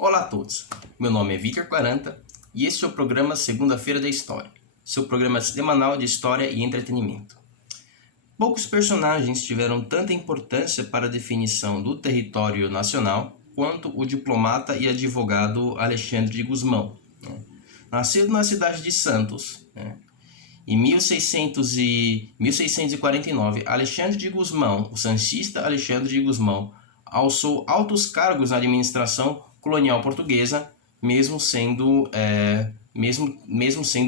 Olá a todos, meu nome é Vitor 40 e este é o programa Segunda-feira da História, seu programa semanal de história e entretenimento. Poucos personagens tiveram tanta importância para a definição do território nacional quanto o diplomata e advogado Alexandre de Gusmão. Nascido na cidade de Santos, em 1649, Alexandre de Gusmão, o sancista Alexandre de Gusmão, alçou altos cargos na administração colonial portuguesa, mesmo sendo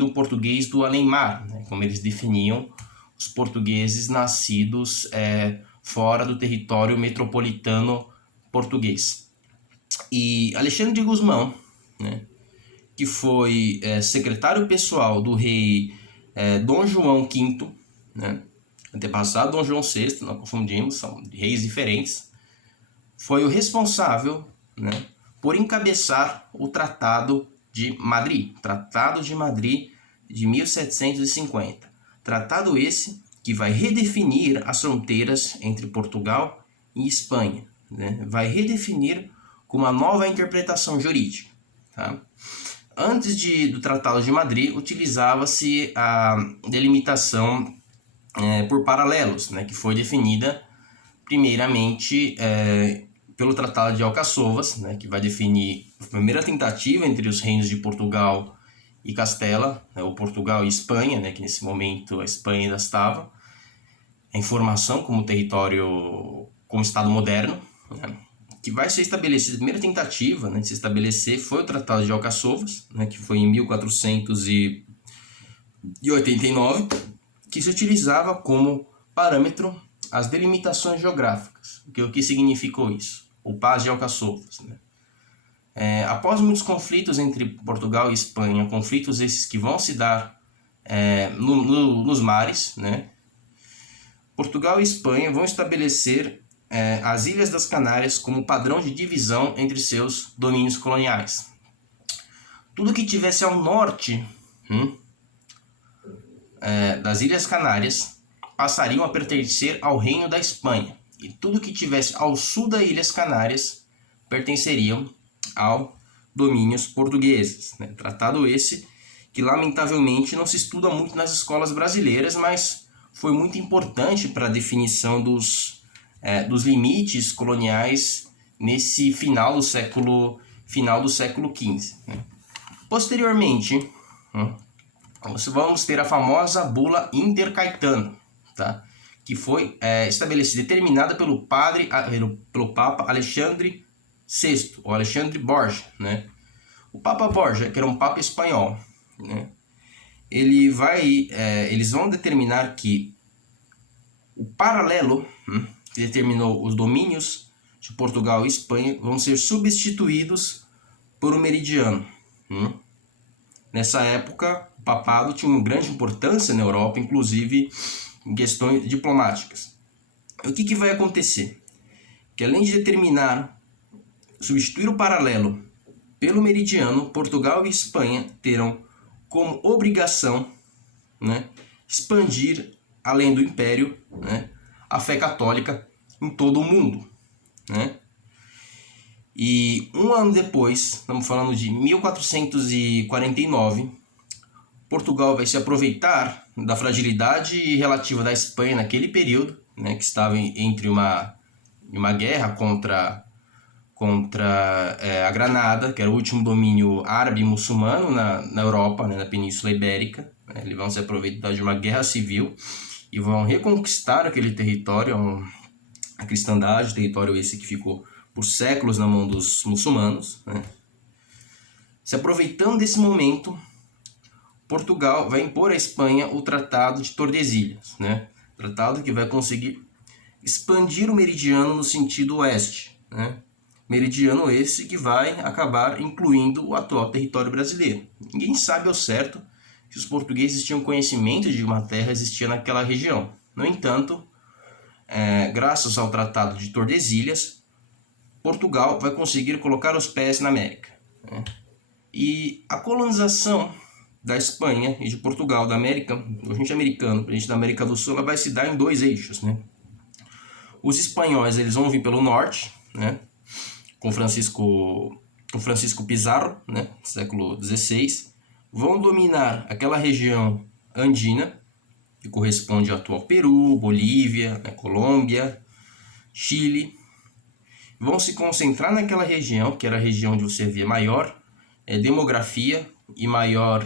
um português do além-mar, como eles definiam os portugueses nascidos fora do território metropolitano português. E Alexandre de Gusmão, que foi secretário pessoal do rei Dom João V, antepassado Dom João VI, não confundimos, são reis diferentes, foi o responsável por encabeçar o Tratado de Madrid, de 1750. Tratado esse que vai redefinir as fronteiras entre Portugal e Espanha, vai redefinir com uma nova interpretação jurídica. Tá? Antes do Tratado de Madrid, utilizava-se a delimitação por paralelos, que foi definida primeiramente pelo Tratado de Alcaçovas, que vai definir a primeira tentativa entre os reinos de Portugal e Castela, ou Portugal e Espanha, que nesse momento a Espanha ainda estava em formação como território, como Estado moderno, que vai ser estabelecida. A primeira tentativa de se estabelecer foi o Tratado de Alcaçovas, que foi em 1489, que se utilizava como parâmetro as delimitações geográficas. O que significou isso? O Paz de Alcaçovas. Após muitos conflitos entre Portugal e Espanha, conflitos esses que vão se dar nos mares, Portugal e Espanha vão estabelecer as Ilhas das Canárias como padrão de divisão entre seus domínios coloniais. Tudo que tivesse ao norte das Ilhas Canárias passariam a pertencer ao Reino da Espanha, e tudo que tivesse ao sul das Ilhas Canárias pertenceriam aos domínios portugueses. Tratado esse que lamentavelmente não se estuda muito nas escolas brasileiras, mas foi muito importante para a definição dos limites coloniais nesse final do século XV. Posteriormente, vamos ter a famosa Bula Intercaetano, que foi estabelecida, determinada pelo Papa Alexandre VI, ou Alexandre Borja. O Papa Borja, que era um Papa espanhol, eles vão determinar que o paralelo que determinou os domínios de Portugal e Espanha vão ser substituídos por um meridiano. Nessa época, o papado tinha uma grande importância na Europa, inclusive em questões diplomáticas. O que vai acontecer? Que além de substituir o paralelo pelo meridiano, Portugal e Espanha terão como obrigação expandir, além do Império, a fé católica em todo o mundo. E um ano depois, estamos falando de 1449, Portugal vai se aproveitar da fragilidade relativa da Espanha naquele período, que estava entre uma guerra contra a Granada, que era o último domínio árabe muçulmano na Europa, na Península Ibérica. Eles vão se aproveitar de uma guerra civil e vão reconquistar aquele território, a cristandade, território esse que ficou por séculos na mão dos muçulmanos. Se aproveitando desse momento, Portugal vai impor à Espanha o Tratado de Tordesilhas, tratado que vai conseguir expandir o meridiano no sentido oeste, meridiano esse que vai acabar incluindo o atual território brasileiro. Ninguém sabe ao certo se os portugueses tinham conhecimento de que uma terra existia naquela região. No entanto, graças ao Tratado de Tordesilhas, Portugal vai conseguir colocar os pés na América. E a colonização da Espanha e de Portugal, da América, do continente americano, para a gente da América do Sul, ela vai se dar em dois eixos. Os espanhóis eles vão vir pelo norte, com Francisco o Francisco Pizarro, né, século XVI, vão dominar aquela região andina, que corresponde ao atual Peru, Bolívia, né, Colômbia, Chile. Vão se concentrar naquela região, que era a região onde você via maior demografia e maior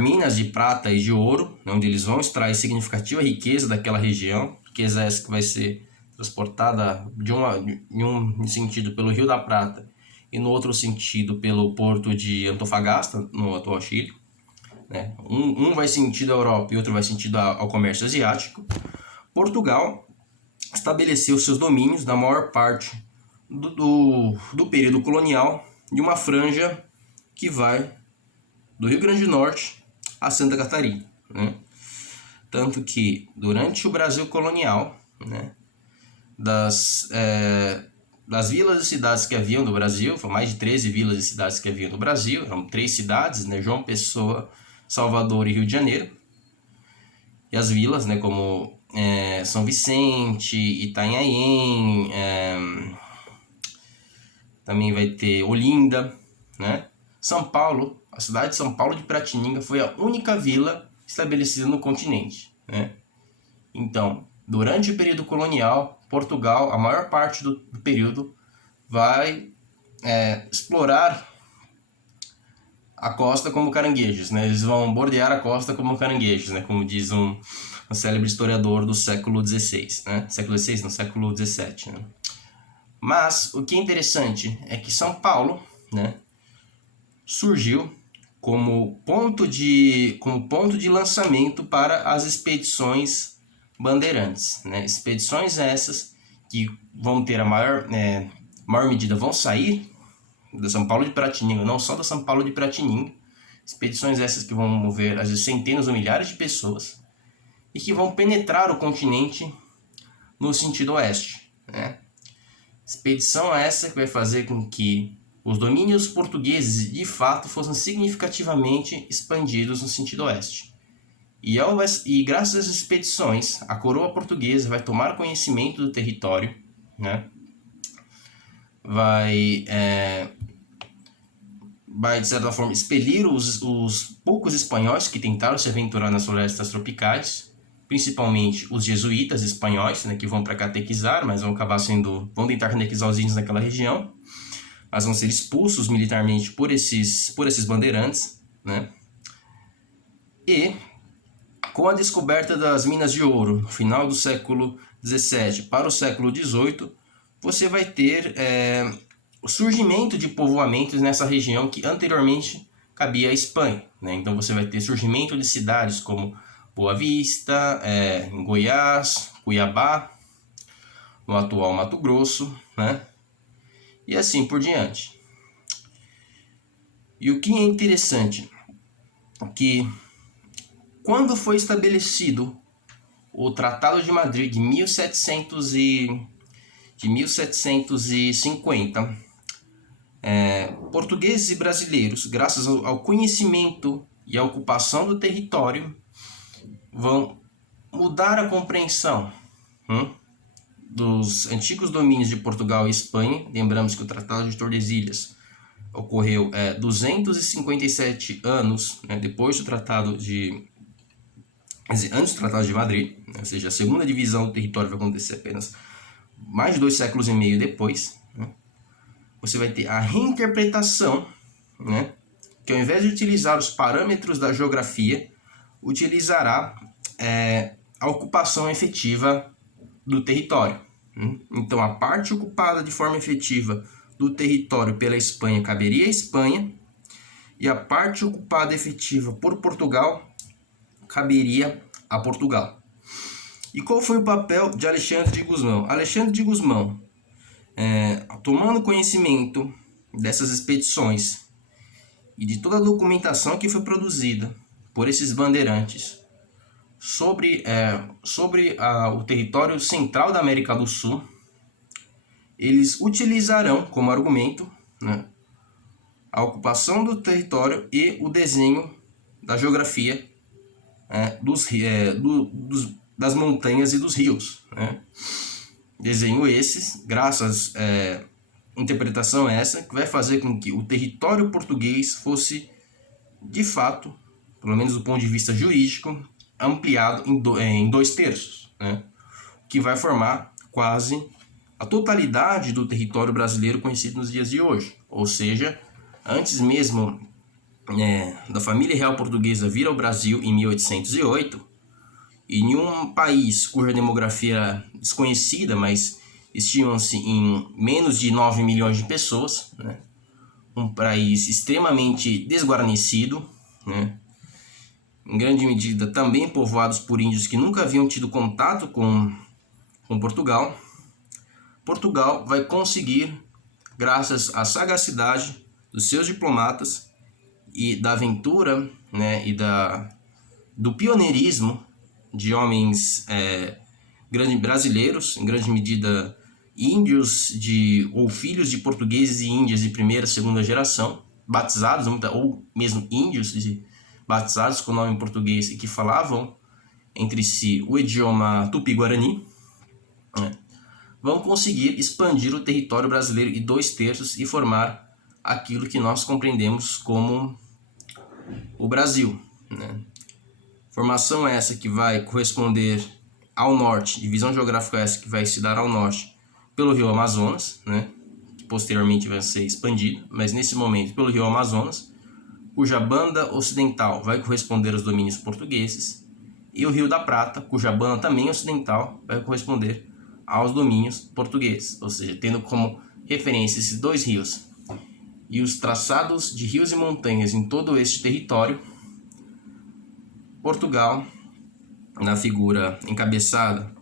minas de prata e de ouro, onde eles vão extrair significativa riqueza daquela região, riqueza essa que vai ser transportada em um sentido pelo Rio da Prata e no outro sentido pelo porto de Antofagasta, no atual Chile. Né? Um vai sentido à Europa e outro vai sentido ao comércio asiático. Portugal estabeleceu seus domínios na maior parte do período colonial de uma franja que vai do Rio Grande do Norte a Santa Catarina. Né? Tanto que durante o Brasil colonial, né, das vilas e cidades que haviam no Brasil, foram mais de 13 vilas e cidades que haviam no Brasil, eram 3 cidades, né, João Pessoa, Salvador e Rio de Janeiro. E as vilas, né, como São Vicente, Itanhaém, também vai ter Olinda, né? São Paulo, a cidade de São Paulo de Piratininga foi a única vila estabelecida no continente, né? Então, durante o período colonial, Portugal, a maior parte do período, vai explorar a costa como caranguejos, né? Eles vão bordear a costa como caranguejos, né? Como diz um célebre historiador do século XVI, né? Século XVI, não, século XVII, né? Mas o que é interessante é que São Paulo, né, surgiu como ponto de lançamento para as expedições bandeirantes, né? Expedições essas que vão ter a maior medida, vão sair da São Paulo de Piratininga, não só da São Paulo de Piratininga, expedições essas que vão mover às vezes centenas ou milhares de pessoas e que vão penetrar o continente no sentido oeste, né? Expedição essa que vai fazer com que os domínios portugueses de fato fossem significativamente expandidos no sentido oeste. E graças às expedições, a coroa portuguesa vai tomar conhecimento do território, né? Vai de certa forma expelir os poucos espanhóis que tentaram se aventurar nas florestas tropicais, principalmente os jesuítas espanhóis, né, que vão para catequizar, mas vão tentar catequizar os índios naquela região, mas vão ser expulsos militarmente por esses bandeirantes, né? E com a descoberta das minas de ouro no final do século XVII para o século XVIII, você vai ter o surgimento de povoamentos nessa região que anteriormente cabia à Espanha, né? Então você vai ter surgimento de cidades como Boa Vista, em Goiás, Cuiabá, no atual Mato Grosso, né? E assim por diante. E o que é interessante é que quando foi estabelecido o Tratado de Madrid de 1750, portugueses e brasileiros, graças ao conhecimento e à ocupação do território, vão mudar a compreensão dos antigos domínios de Portugal e Espanha. Lembramos que o Tratado de Tordesilhas ocorreu 257 anos, né, depois do Tratado de... antes do Tratado de Madrid, né, ou seja, a segunda divisão do território vai acontecer apenas mais de 2 séculos e meio depois, né? Você vai ter a reinterpretação, né, que ao invés de utilizar os parâmetros da geografia, utilizará a ocupação efetiva do território. Então, a parte ocupada de forma efetiva do território pela Espanha caberia à Espanha, e a parte ocupada efetiva por Portugal caberia a Portugal. E qual foi o papel de Alexandre de Gusmão? Alexandre de Gusmão, tomando conhecimento dessas expedições e de toda a documentação que foi produzida por esses bandeirantes sobre o território central da América do Sul, eles utilizarão como argumento, né, a ocupação do território e o desenho da geografia das montanhas e dos rios, né? Desenho esses, graças interpretação essa, que vai fazer com que o território português fosse, de fato, pelo menos do ponto de vista jurídico, ampliado em 2/3, né? Que vai formar quase a totalidade do território brasileiro conhecido nos dias de hoje. Ou seja, antes mesmo da família real portuguesa vir ao Brasil em 1808, e em um país cuja demografia era desconhecida, mas estimam-se em menos de 9 milhões de pessoas, né? Um país extremamente desguarnecido, né? Em grande medida também povoados por índios que nunca haviam tido contato com Portugal. Portugal vai conseguir, graças à sagacidade dos seus diplomatas e da aventura, né, e do pioneirismo de homens brasileiros, em grande medida índios ou filhos de portugueses e índias de primeira e segunda geração, batizados, ou mesmo índios batizados com nome em português e que falavam entre si o idioma tupi-guarani, né, vão conseguir expandir o território brasileiro em 2/3 e formar aquilo que nós compreendemos como o Brasil, né? Formação essa que vai corresponder ao norte, divisão geográfica essa que vai se dar ao norte pelo rio Amazonas, né? Que posteriormente vai ser expandido, mas nesse momento pelo rio Amazonas, cuja banda ocidental vai corresponder aos domínios portugueses, e o Rio da Prata, cuja banda também ocidental vai corresponder aos domínios portugueses, ou seja, tendo como referência esses dois rios e os traçados de rios e montanhas em todo este território, Portugal, na figura encabeçada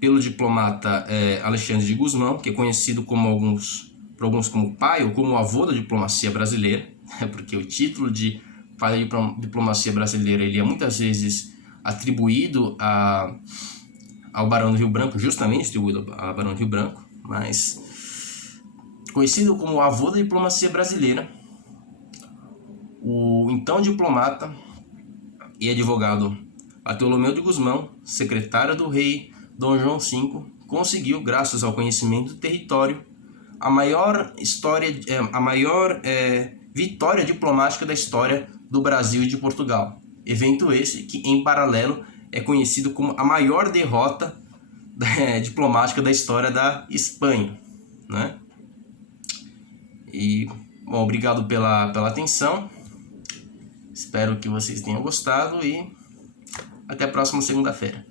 pelo diplomata Alexandre de Gusmão, que é conhecido por alguns como pai ou como avô da diplomacia brasileira, porque o título de pai da diplomacia brasileira ele é muitas vezes atribuído ao Barão do Rio Branco, justamente atribuído ao Barão do Rio Branco, mas conhecido como o avô da diplomacia brasileira, o então diplomata e advogado Bartolomeu de Gusmão, secretário do rei Dom João V, conseguiu, graças ao conhecimento do território, a maior vitória diplomática da história do Brasil e de Portugal. Evento esse que, em paralelo, é conhecido como a maior derrota diplomática da história da Espanha, né? E, bom, obrigado pela atenção. Espero que vocês tenham gostado e até a próxima segunda-feira.